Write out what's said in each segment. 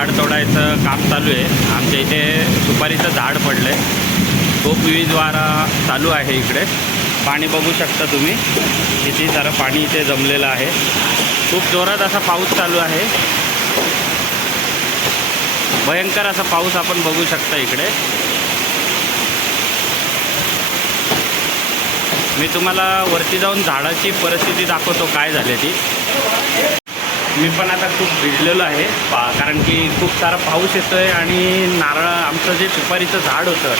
झाड तोडायचं काम चालू आहे. आमच्या इथे सुपारीचं झाड पडलं आहे खूप वीज वारा चालू आहे इकडे. पाणी बघू शकता तुम्ही. किती सारं पाणी इथे जमलेलं आहे. खूप जोरात असा पाऊस चालू आहे. भयंकर असा पाऊस आपण बघू शकता इकडे. मी तुम्हाला वरती जाऊन झाडाची परिस्थिती दाखवतो काय झाली ती. मी पण आता खूप भिजलेलो आहे. पा कारण की खूप सारा पाऊस येतो आहे आणि नारळ आमचं जे सुपारीचं झाड होतं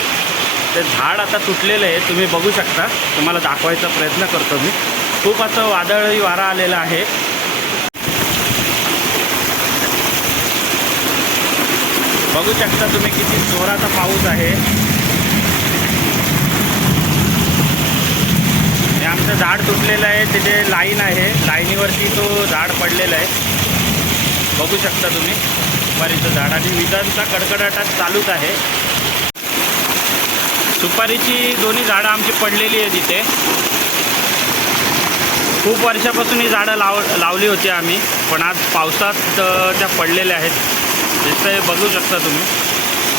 ते झाड आता तुटलेलं आहे. तुम्ही बघू शकता. तुम्हाला दाखवायचा प्रयत्न करतो मी. खूप असं वादळी वारा आलेला आहे. बघू शकता तुम्ही किती जोराचा पाऊस आहे. हे झाड तुटलेलं आहे तिथे लाईन आहे लाईनीवरती तो झाड पडलेला आहे. बघू शकता तुम्ही सुपारीचं झाड. आणि विजांचा कडकडाटात चालूच आहे. सुपारीची दोन्ही झाडं आमची पडलेली आहे तिथे. खूप वर्षापासून ही झाडं लाव लावली होती आम्ही पण आज पावसात त्या पडलेल्या आहेत. जसं बघू शकता तुम्ही.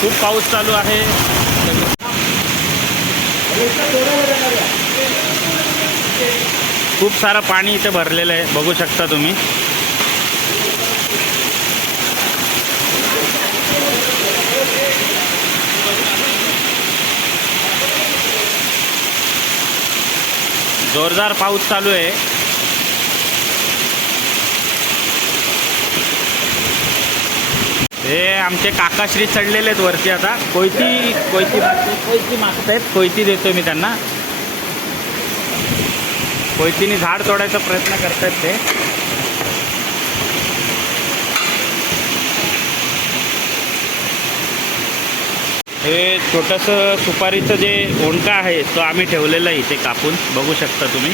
खूप पाऊस चालू आहे. खूप सारं पाणी इथे भरलेलं आहे. बघू शकता तुम्ही. जोरदार पाऊस चालू आहे. हे आमचे काकाश्री चढलेले आहेत वरती आता. कोयती कोयती कोयती मागत आहेत कोयती देतो मी त्यांना. कोयतीने झाड तोडायचा प्रयत्न करतायत ते. हे छोटंसं सुपारीचं जे ओंडका आहे तो आम्ही ठेवलेला आहे इथे कापून. बघू शकता तुम्ही.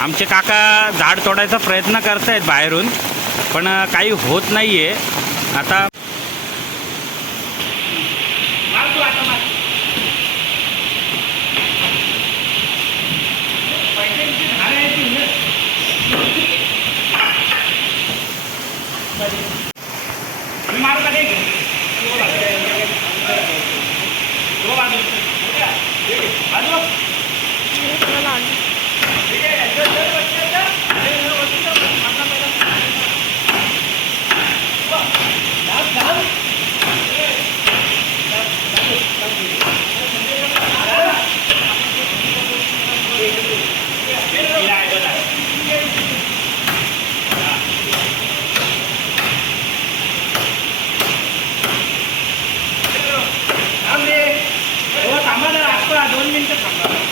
आमचे काका झाड तोडायचा प्रयत्न करतायत बाहेरून पण काही होत मार्ग पर्यंत थांबणार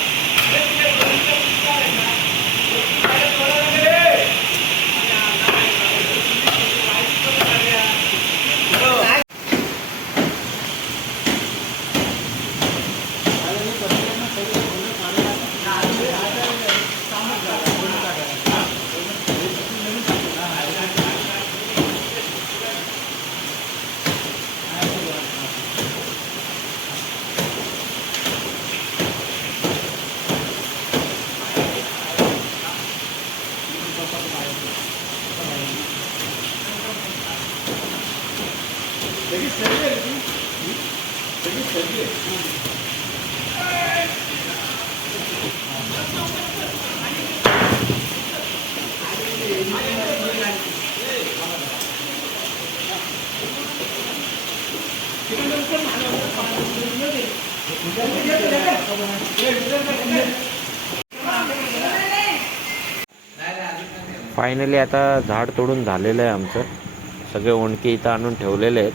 आहे फायनली आता झाड तोडून झालेलं आहे आमचं. सगळे ओणके इथं आणून ठेवलेले आहेत.